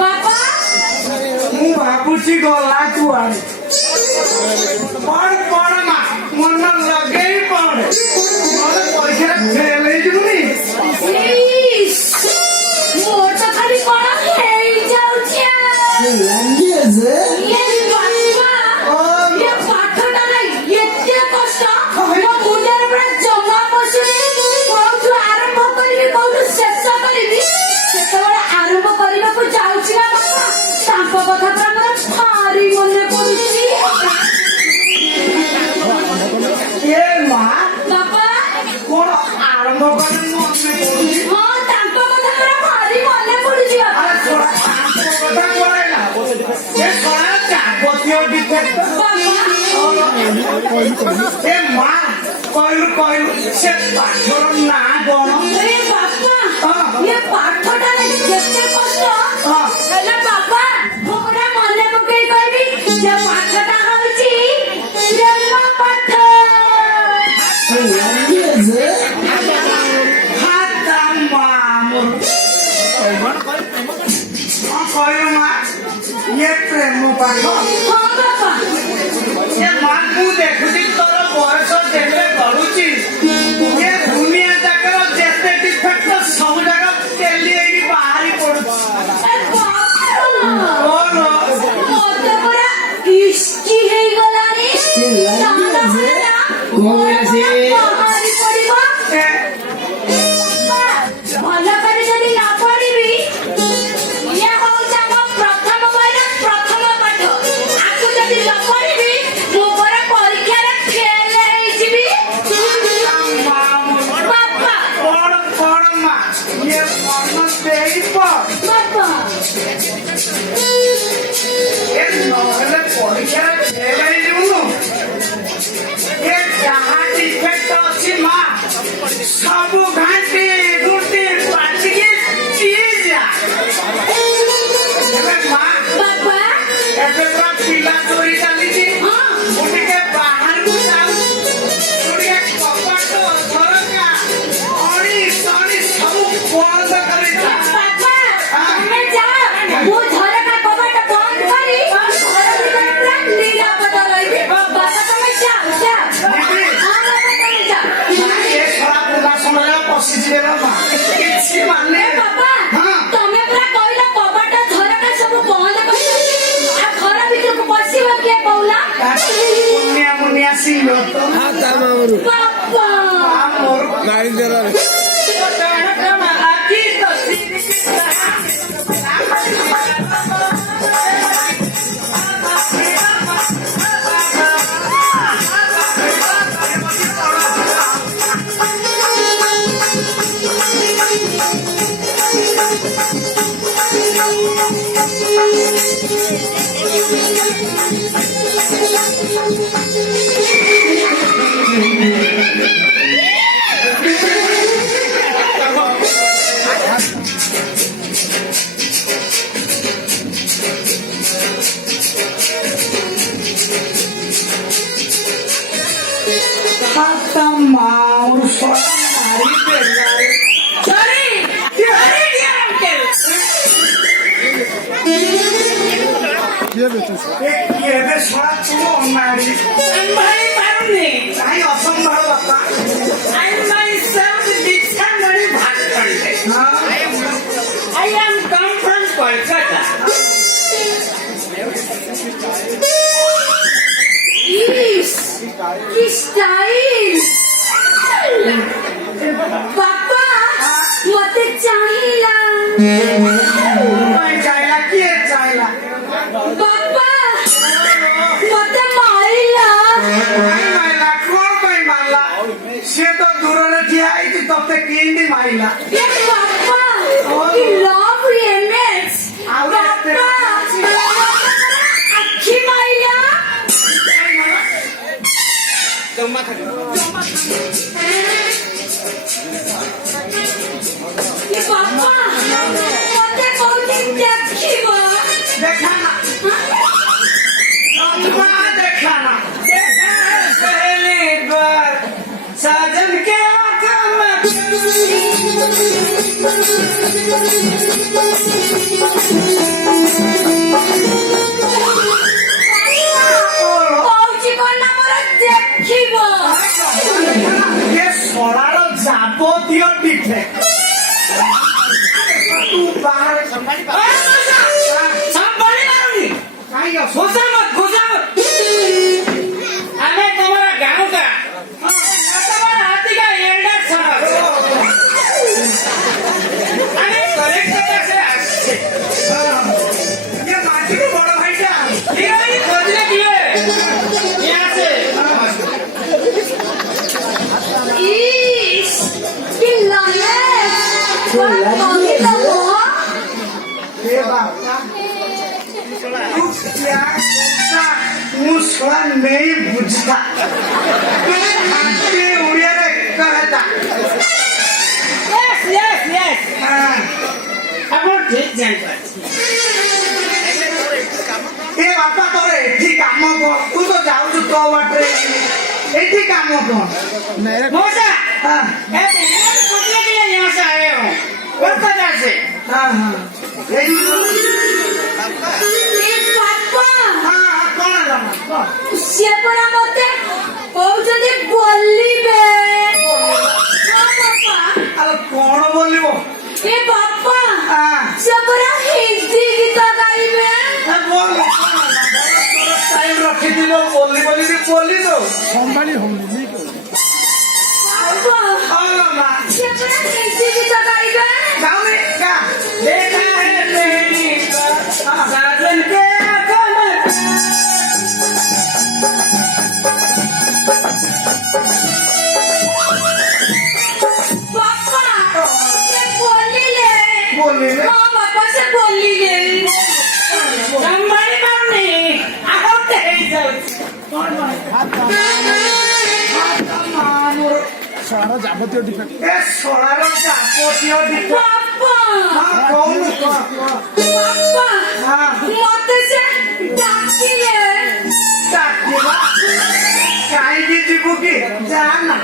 बाबा ମୁଁ ଭାବୁଛି ଗଲା କୁଆଡେ ପଢ ପଢ ମା ମନ ଲଗେଇ ପଢ ନହେଲେ ପରୀକ୍ଷାରେ ଫେଲ ହେଇଯିବୁନି। मोर तो खाली कौन है जाऊचिया ये बाबा ये पाठटा ना एते कष्ट मो मुंडर पूरा जमा पसुनी कोठु आरंभ करबी कोठु शेष करबी सेतबेला आरंभ करिबा को जाउची ना बाबा तांको कथा पूरा मोर भारी मने पडुची ଏ ମା बाबा କଣ ଆରମ୍ଭ କରି ମୁଁ ଅପେ ପଢୁଛି। हां तांको कथा पूरा भारी मने पडुची बाबा ଆରେ ଶୁଣ କଥା କହିଲା ଏ ଶୁଣ ଯାବତୀୟ ଡିଫେକ୍ଟ ଏ ମା କହିଲୁ ସେ ପାଠର ନାଁ କଣ? ए बाबा ये पाठटा ना केते कष्ट हेला बाबा मोरा मने पकई कहबी जे पाठटा होची प्रेम पाठ ହାତ ମା ମୋର କହିଲୁ ମା ଇଏ ପ୍ରେମ ପାଠ हां बाबा ଏ ମା ମୁଁ ଦେଖୁଛି ତୋର ବୟସ ଯେତେ ବଢୁଛି ଏ ଦୁନିଆ ଯାକର ଯେତେ ଡିଫେକ୍ଟ ସବୁ ଯାକ ଟେଲି ହେଇକି ବାହାରି ପଡୁଛି। ए बाबा କଣ मोते पूरा इष्टि हेई गलानी ताला मोरा बाहरी पड़िबो ଏ ଭଲ କରି ଯଦି ନ ପଢିବି ଇଏ ହଉଛି ଆମ ପ୍ରଥମ ବହିର ପ୍ରଥମ ପାଠ ଆକୁ ଯଦି ନ ପଢିବି ମୁଁ ମୋର ପରୀକ୍ଷାରେ ଫେଲ ହେଇଯିବି ମା ମୋର ବାପା କଣ ମା ଇଏ ମନ ଦେଇ ପଡ ବାପା ଏ ନହେଲେ ପରୀକ୍ଷାରେ ଫେଲ ହେଇଯିବୁନୁ। ଏ ଯାହା ଡିଫେକ୍ଟ ଅଛି ମା ସବୁ ଘାଣ୍ଟି ଗୁଣ୍ଟି ପାଚିକି ପିଇଯା। ଏବେ ମା ବାପା ଏବେ ପୁରା ପିଲା ଚୋରି ଚାଲିଛି ହଁ ମୁଁ ଟିକେ ବାହାରକୁ ଯାଉ ତୁ ଟିକେ କବାଟ ଝରକା ଅଣି ସଣି ସବୁ ବନ୍ଦ କରିଥା। ବାପା ତମେ ଯାଅ ମୁଁ ଝରକା କବାଟ ବନ୍ଦ କରି ଘର ଭିତରେ ପୁରା ନିରାପଦ ରହିବି ବାପା ତମେ ଯାଅ ଯାଅ ହଁ ବାପା ତମେ ଯାଅ ଏ ଖରା ପୁରା ସମୟ ପଶିଯିବେ ରେ ମା କିଛି ମାନେ ଏ ବାପା ହଁ ତମେ ପୁରା କହିଲ କବାଟ ଝରକା ସବୁ ବନ୍ଦ କରିଦେବି ଆଉ ଘର ଭିତରକୁ ପଶିବ କିଏ କହୁନା ମୁନିଆ ସିଂହ ତ ବାପା ମୋର ମାରିଦେଲା ଆଜି ତ ହାତ ମାଉର ମାରି ଦେଲାରେ ଚୋରି ଏବେ ଶଳା ତୁ ଅନାଡ଼ି ଭାଇ ପାରୁନି କାହିଁ ଅସମ୍ଭାଳ ବାପା I myself dictionary ଭାଗ କରିଲେ I am come from Kolkata. ইস কি স্টাইল বাপা মতে চাইলা ଚାହିଁଲା କିଏ ଚାହିଁଲା ବାପା ମତେ ମାରିଲା କାହିଁ ମାରିଲା କଣ ପାଇଁ ମାରିଲା ସିଏ ତ ଦୂରରେ ଠିଆ ହେଇଛି ତତେ କେମିତି ମାରିଲା ଏ ବାପା କି ଲଭ୍ ରିଏମେକ୍ସ ବାପା ଆଖି ମାଇଲା ଜମା ଖାଲି ଏ ବାପା ମତେ କୋଉଠି ଦେଖିବ ଦେଖାନା ଦେଖାନା पहली बार साजन के आंखों में କହୁଛି କଣ ଆମର ଦେଖିବ ଏ ଶଳାର ଯାବତୀୟ ଡିଫେକ୍ଟ ତୁ ବାହାରେ संभाली मारूंगी କାହିଁ ଅସୁବିଧା घुसा मत हमें तुम्हारा गाँव का तुम्हारा हाथी का एल्डर साहब हमें कलेक्टर से আসছে ये माटी के बड़ भाईटा ये खोजने के लिए यहाँ से ইস কি লাগে বড় কমি দেবো ए बाबा तू क्या करता ମୁଁ ଶଳା ନେଇ ବୁଝତା ହାତେ ଓଡ଼ିଆରେ କହତା यस ଆପଣ ଠିକ ଜାଣିପାରୁଛି ଏ ବାପା ତୋର ଏଠି କାମ କର ତୁ ତ ଯାଉଛୁ ତୋ ବାଟରେ ଏଠି କାମ କର मौसा ହଁ मैं बिल्कुल खोजने के लिए यहाँ से आए हूँ कोलकाता से ହଁ ହଁ ଏଇ ଏ ବାପା ହଁ ହଁ କଣ ହେଲା ମା? କଣ? ସିଏ ପରା ମତେ କହୁଛନ୍ତି ବୋଲିବେ ହଁ ବାପା ଆଉ କଣ ବୋଲିବ ଏ ବାପା ହଁ ସିଏ ପରା ହିନ୍ଦୀ ଗୀତ ଗାଇବେ ଏ ବୋଲ କଣ ହେଲା? ତୋର ଟାଇମ୍ ରଖିଥିବ ବୋଲି ବୋଲି ବି ବୋଲି ଦଉ ବାପା ହଁ ମା ସିଏ ପରା ହିନ୍ଦୀ ଗୀତ ଗାଇବେ ଗାଉନି ଗା देखा है पहली बार साजन के आंखों में ବାପା ସେ ବୋଲିଲେ ବୋଲିଲେ ହଁ ବାପା ସେ ବୋଲିଲେ संभाली मारूंगी आप तेरी जाऊँ ସାର ଯାବତୀୟ ଡିଫେକ୍ଟ ଏ ଶଳାର ଯାବତୀୟ ଡିଫେକ୍ଟ ବାପା ହଁ କହୁନୁ କହ ବାପା ହଁ ମତେ ସେ ଡାକିଲେ ଡାକିବା କାହିଁକି ଯିବୁ କି ଯା ନା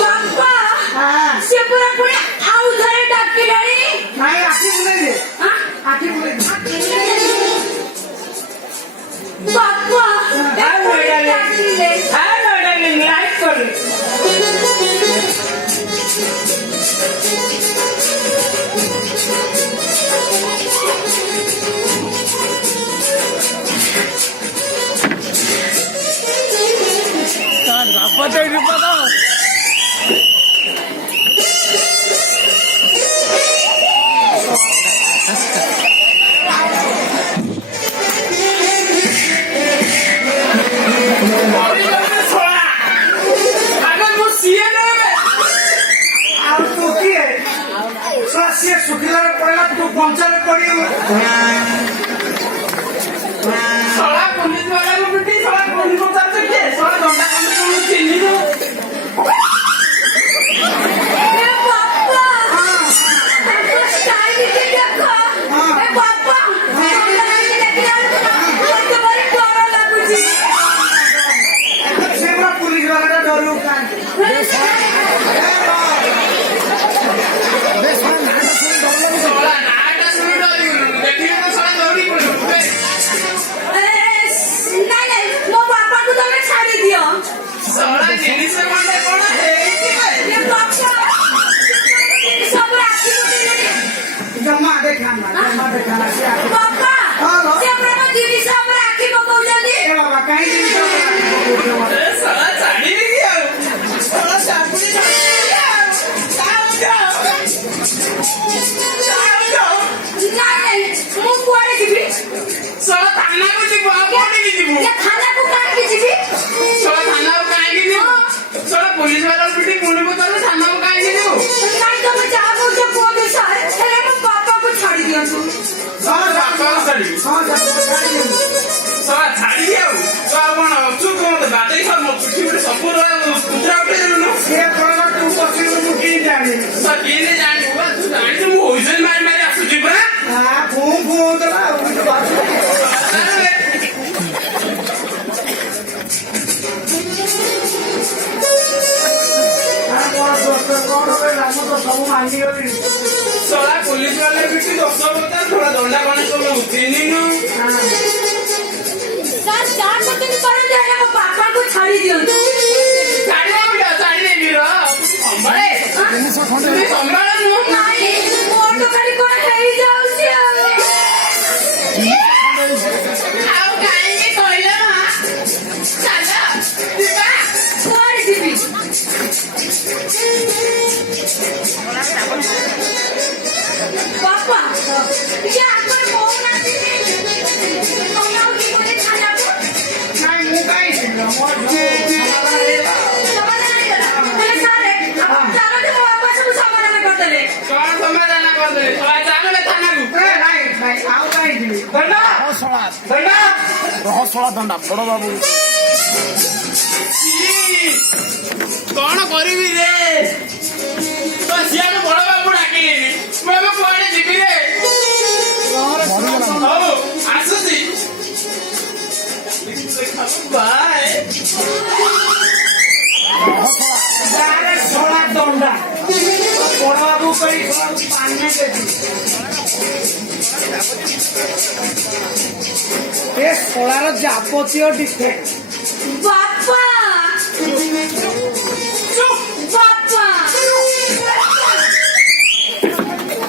ବାପା ହଁ ସେ ପୁରା ପୁଣି ଆଉ ଥରେ ଡାକିଲେଣି ନାଇଁ ଆଖି ବୁଲେଇ ଦେ ଆଁ? ଆଖି ବୁଲେଇ ଦେ ବାପା ଆଉ ବଢିଆ ଲେ। ଡାକିଲେ हाय डार्लिंग लाइक कर ଯାବତୀୟ ବିପଦ अगर वो सीए ने ଆଉ ତୁ କିଏ ଶଳା ସିଏ ଶୁଖିଲାରେ ପଡିଲା ତୁ ପଞ୍ଚାରେ ପଡିବୁ साला पुलिस वाला को पिटी साला पुलिस को चल सकते साला दंडा करने को चिन्नी दो ए बापा ତାଙ୍କ ଷ୍ଟାଇଲ ଟି ଦେଖ ଏ ବାପା ଦେଖିଲା ମତେ ଭାରି ଡର ଲାଗୁଛି ସେ ପୁରା ପୁଲିସ ବାଲାଟା ଡରୁ କାହିଁକି ସାର ନାଁଟା ଶୁଣି ଡର ଲାଗୁଛି साला नाटा सुन डाली देखिए तो କାମ ତ ସବୁ ମାନିଗଲି ଶଳା ପୋଲିସ ବାଲା ବିଟି 10 କଥା ଥୋଡ଼ା ଦଣ୍ଡା କଣ ତମେ ଉଠିନିନୁ ସାର୍ ଯାହା କରୁଛନ୍ତି କରନ୍ତୁ ହେଲେ ମୋ ବାପାଙ୍କୁ ଛାଡ଼ି ଦିଅନ୍ତୁ ଛାଡ଼ିଦେବି ର ସମ୍ଭାଳେ ଜିନିଷ ଖଣ୍ଡେ ତୁମେ ସମ୍ଭାଳ ନୁହଁ ନାଇଁ ମୋର ତ ଖାଲି କଣ ହେଇଯାଉଛି ଆଉ ଆଉ କାହିଁକି କହିଲ ମା ଚାଲ ଯିବା କୁଆଡ଼େ ଯିବି ବାପା ଟିକେ ଆଗରେ କହୁନାହାନ୍ତି ତମେ ଆଉ କି କହିଲେ ଛାଡ଼ିବାକୁ ନାଇଁ ମୁଁ କାହିଁକି ମୋ ସମାଧାନ ହେଇଗଲା ହେଲେ ସାର୍ ଆପଣ ଚାଲନ୍ତୁ ମୋ ବାପା ସବୁ ସମାଧାନ କରିଦେଲେ କଣ ସମାଧାନ କରିଦେଲେ ଶଳା ଚାଲୁନା ଥାନାକୁ ନାଇଁ ନାଇଁ ଆଉ କାହିଁକି ଦଣ୍ଡ ରହ ଶଳା ଦଣ୍ଡ ରହ ଶଳା ଦଣ୍ଡା ବଡ ବାବୁ କଣ କରିବି ରେ ତ ସିଆଡୁ ବଡ ବାବୁ ଡାକିଲେନି ମୁଁ ଏବେ କୁଆଡେ ଯିବି ରେ ହଉ ଆସୁଛି ବାଏ ଯାରେ ଶଳା ଦଣ୍ଡା ବଡ ବାବୁ କହି ଶଳାକୁ ପାନେ ଦେବି ଏ ଶଳାର ଯାବତୀୟ ଡିଫେକ୍ଟ ବାପା